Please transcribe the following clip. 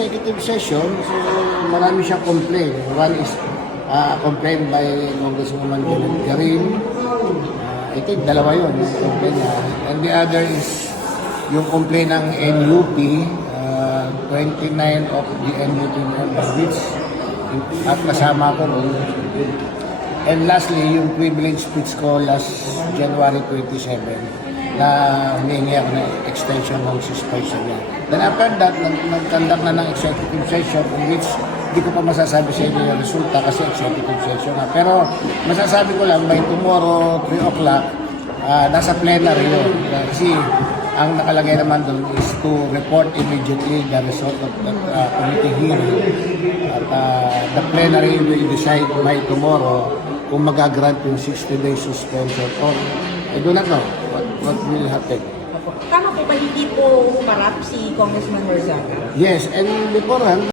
executive session, so marami siyang complaint. One is complaint by Congresswoman Karim. I think dalawa yun, yung complaint niya. And the other is yung complaint ng NUP, 29 of the NUP members, at kasama ko ron. And lastly, yung privilege speech ko last January 27 na humingi ako ng extension ng suspension niya. Then after that, nag-conduct na ng executive session in which hindi ko pa masasabi sa inyo yung resulta kasi executive session na. Pero masasabi ko lang, by tomorrow, 3 o'clock, nasa plenary yun. Kasi ang nakalagay naman doon is to report immediately the result of the committee hearing. At the plenary will decide by tomorrow kung magagrant yung 60-day suspension or I do not know what will happen. Tama po ba hindi po humarap si Congressman Herzog? Yes, and beforehand,